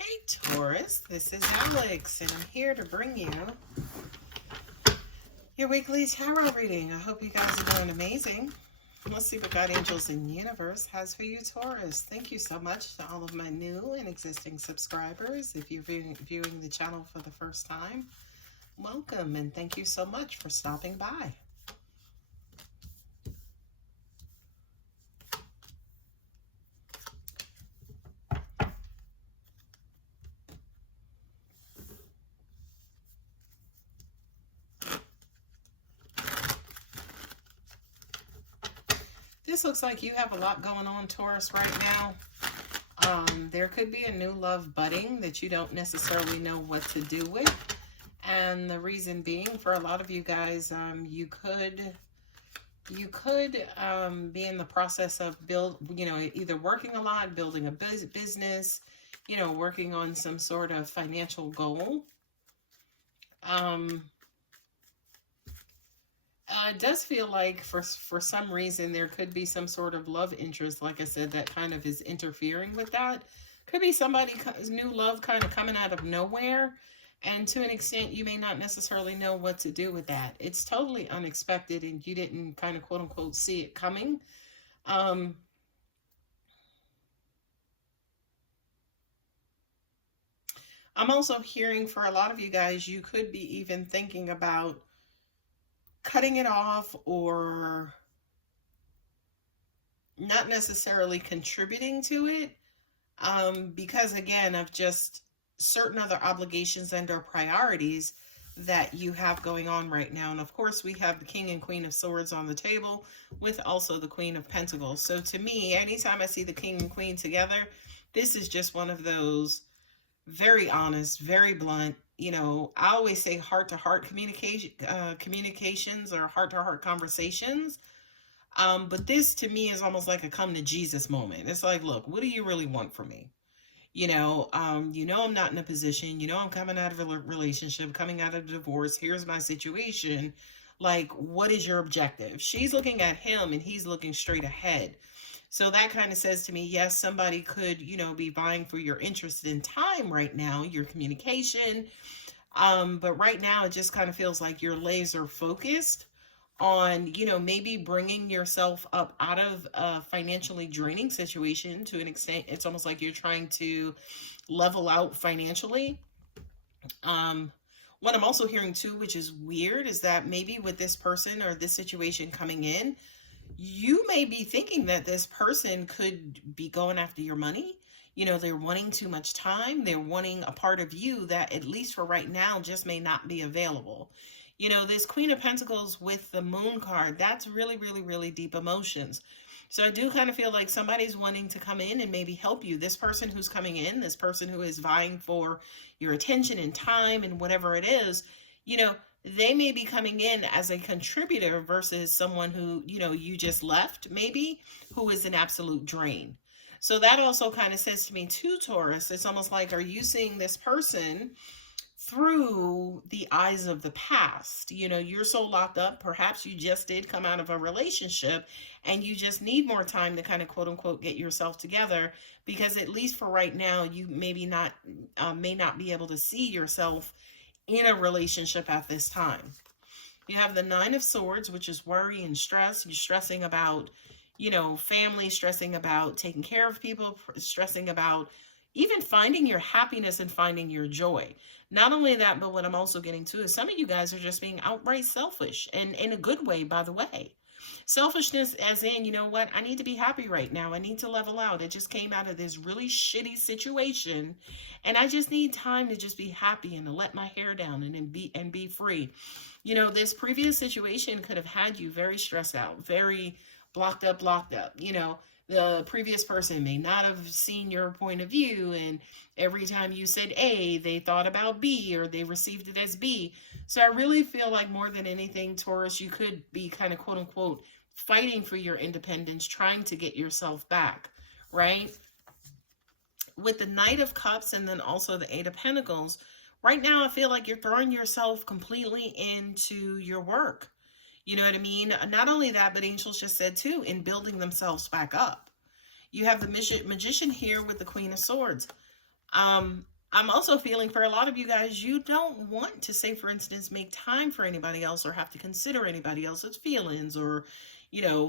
Hey Taurus, this is Alex, and I'm here to bring you your weekly tarot reading. I hope you guys are doing amazing. Let's see what God, angels, and universe has for you, Taurus. Thank you so much to all of my new and existing subscribers. If you're viewing the channel for the first time, welcome, and thank you so much for stopping by. This looks like you have a lot going on, Taurus, right now. There could be a new love budding that you don't necessarily know what to do with. And the reason being, for a lot of you guys, you could be in the process of either working a lot, building a business, working on some sort of financial goal. It does feel like for some reason there could be some sort of love interest, like I said, that kind of is interfering with that. Could be somebody's new love kind of coming out of nowhere, and to an extent you may not necessarily know what to do with that. It's totally unexpected and you didn't kind of quote unquote see it coming. I'm also hearing for a lot of you guys, you could be even thinking about cutting it off or not necessarily contributing to it because, again, of just certain other obligations and or priorities that you have going on right now. And of course, we have the King and Queen of Swords on the table with also the Queen of Pentacles. So to me, anytime I see the King and Queen together, this is just one of those very honest, very blunt, I always say heart-to-heart communications or heart-to-heart conversations. But this to me is almost like a come to Jesus moment. It's like, look, what do you really want from me? I'm not in a position, I'm coming out of a relationship, coming out of a divorce. Here's my situation. Like, what is your objective? She's looking at him and he's looking straight ahead. So that kind of says to me, yes, somebody could, be vying for your interest in time right now, your communication. But right now it just kind of feels like you're laser focused on, maybe bringing yourself up out of a financially draining situation. To an extent, it's almost like you're trying to level out financially. What I'm also hearing too, which is weird, is that maybe with this person or this situation coming in, you may be thinking that this person could be going after your money. They're wanting too much time. They're wanting a part of you that, at least for right now, just may not be available. This Queen of Pentacles with the Moon card, that's really, really, really deep emotions. So I do kind of feel like somebody's wanting to come in and maybe help you. This person who's coming in, this person who is vying for your attention and time and whatever it is, they may be coming in as a contributor versus someone who, you just left, maybe, who is an absolute drain. So that also kind of says to me too, Taurus, it's almost like, are you seeing this person through the eyes of the past? You're so locked up. Perhaps you just did come out of a relationship and you just need more time to kind of quote unquote get yourself together, because at least for right now, you maybe not may not be able to see yourself in a relationship at this time. You have the Nine of Swords, which is worry and stress. You're stressing about, family, stressing about taking care of people, stressing about even finding your happiness and finding your joy. Not only that, but what I'm also getting to is some of you guys are just being outright selfish, and in a good way, by the way. Selfishness as in, you know what, I need to be happy right now. I need to level out. I just came out of this really shitty situation and I just need time to just be happy and to let my hair down and be free. This previous situation could have had you very stressed out, very blocked up. The previous person may not have seen your point of view, and every time you said A, they thought about B, or they received it as B. So I really feel like more than anything, Taurus, you could be kind of quote unquote fighting for your independence, trying to get yourself back, right? With the Knight of Cups and then also the Eight of Pentacles, right now I feel like you're throwing yourself completely into your work. You know what I mean? Not only that, but angels just said too, in building themselves back up. You have the Magician here with the Queen of Swords. I'm also feeling for a lot of you guys, you don't want to, say, for instance, make time for anybody else or have to consider anybody else's feelings or,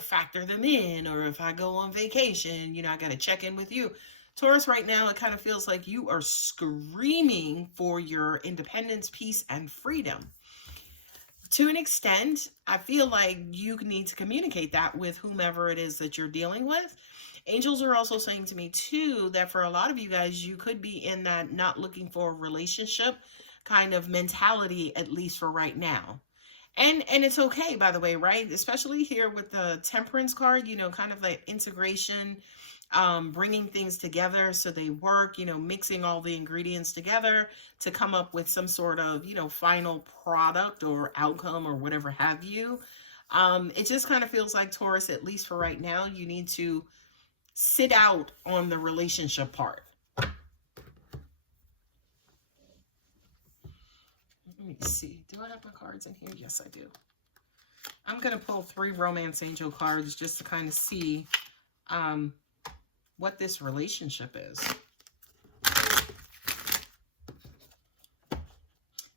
factor them in. Or if I go on vacation, I got to check in with you. Taurus, right now, it kind of feels like you are screaming for your independence, peace, and freedom. To an extent, I feel like you need to communicate that with whomever it is that you're dealing with. Angels are also saying to me too that for a lot of you guys, you could be in that not looking for a relationship kind of mentality, at least for right now. And it's okay, by the way, right? Especially here with the Temperance card, kind of like integration, bringing things together so they work, mixing all the ingredients together to come up with some sort of, final product or outcome or whatever have you. It just kind of feels like, Taurus, at least for right now, you need to sit out on the relationship part. Let me see. Do I have my cards in here? Yes, I do. I'm going to pull 3 romance angel cards just to kind of see what this relationship is.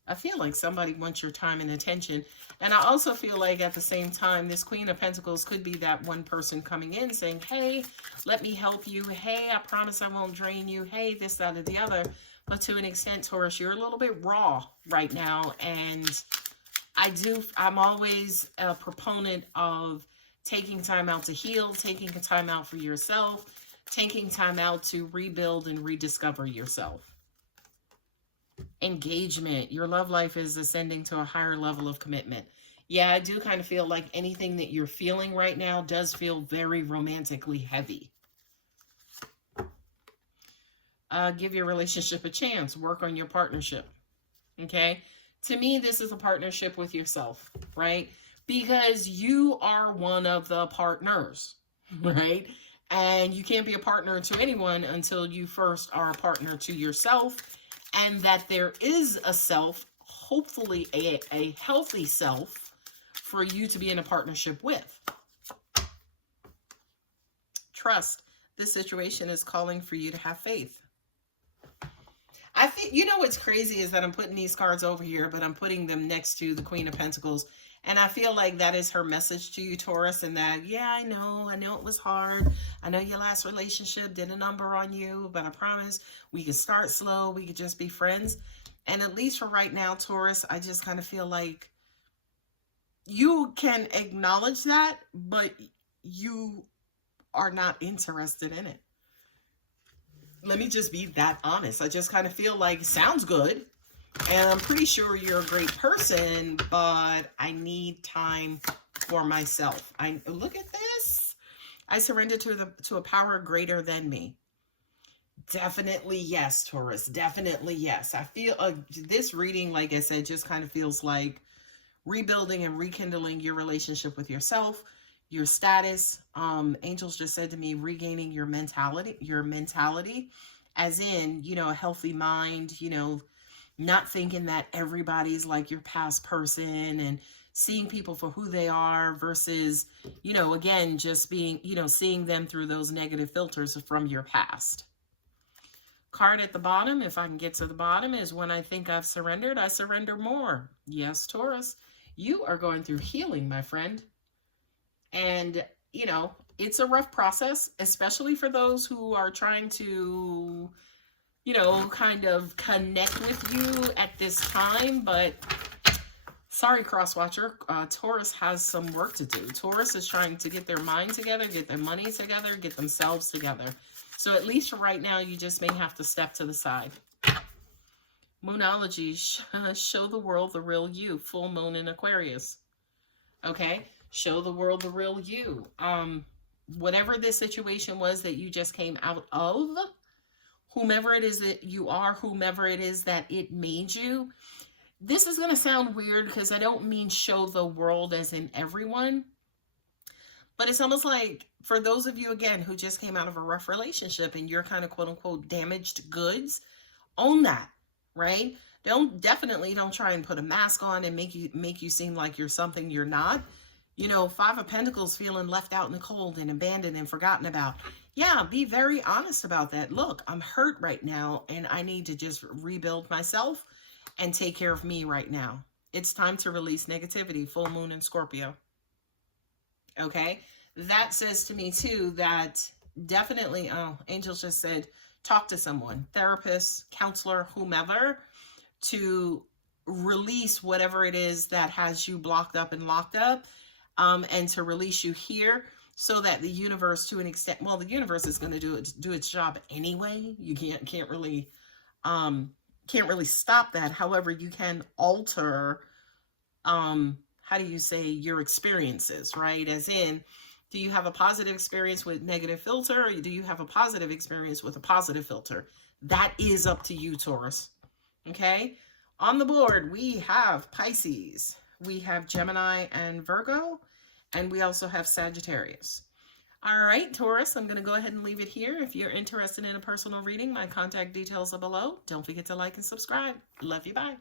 I feel like somebody wants your time and attention. And I also feel like at the same time, this Queen of Pentacles could be that one person coming in saying, hey, let me help you. Hey, I promise I won't drain you. Hey, this, that, or the other. But to an extent, Taurus, you're a little bit raw right now. And I'm always a proponent of taking time out to heal, taking time out for yourself, taking time out to rebuild and rediscover yourself. Engagement. Your love life is ascending to a higher level of commitment. Yeah, I do kind of feel like anything that you're feeling right now does feel very romantically heavy. Give your relationship a chance. Work on your partnership. Okay? To me, this is a partnership with yourself, right? Because you are one of the partners, right? And you can't be a partner to anyone until you first are a partner to yourself, and that there is a self, hopefully a healthy self, for you to be in a partnership with. Trust. This situation is calling for you to have faith. I think, what's crazy is that I'm putting these cards over here, but I'm putting them next to the Queen of Pentacles. And I feel like that is her message to you, Taurus, and that, yeah, I know it was hard. I know your last relationship did a number on you, but I promise we could start slow. We could just be friends. And at least for right now, Taurus, I just kind of feel like you can acknowledge that, but you are not interested in it. Let me just be that honest. I just kind of feel like, sounds good. And I'm pretty sure you're a great person, but I need time for myself. Look at this. I surrender to a power greater than me. Definitely yes, Taurus. Definitely yes. I feel this reading, like I said, just kind of feels like rebuilding and rekindling your relationship with yourself, your status. Angels just said to me, regaining your mentality, as in, a healthy mind, not thinking that everybody's like your past person, and seeing people for who they are versus, again, just being, seeing them through those negative filters from your past. Card at the bottom, if I can get to the bottom, is when I think I've surrendered, I surrender more. Yes, Taurus, you are going through healing, my friend. And, it's a rough process, especially for those who are trying to, kind of connect with you at this time. But sorry, crosswatcher, Taurus has some work to do. Taurus is trying to get their mind together, get their money together, get themselves together. So at least for right now, you just may have to step to the side. Moonology, show the world the real you. Full moon in Aquarius. Okay? Show the world the real you. Whatever this situation was that you just came out of, whomever it is that you are, whomever it is that it made you. This is going to sound weird because I don't mean show the world as in everyone. But it's almost like for those of you, again, who just came out of a rough relationship and you're kind of quote unquote damaged goods, own that, right? Definitely don't try and put a mask on and make you seem like you're something you're not. Five of Pentacles, feeling left out in the cold and abandoned and forgotten about. Yeah, be very honest about that. Look, I'm hurt right now and I need to just rebuild myself and take care of me right now. It's time to release negativity, full moon in Scorpio. Okay? That says to me too that definitely, oh, angels just said, talk to someone, therapist, counselor, whomever, to release whatever it is that has you blocked up and locked up, and to release you here so that the universe, to an extent, well, the universe is going to do its job anyway. You um can't really stop that. However, you can alter, how do you say, your experiences, right? As in, do you have a positive experience with negative filter, or do you have a positive experience with a positive filter? That is up to you, Taurus. Okay, on the board we have Pisces, we have Gemini and Virgo, and we also have Sagittarius. All right, Taurus, I'm going to go ahead and leave it here. If you're interested in a personal reading, my contact details are below. Don't forget to like and subscribe. Love you. Bye.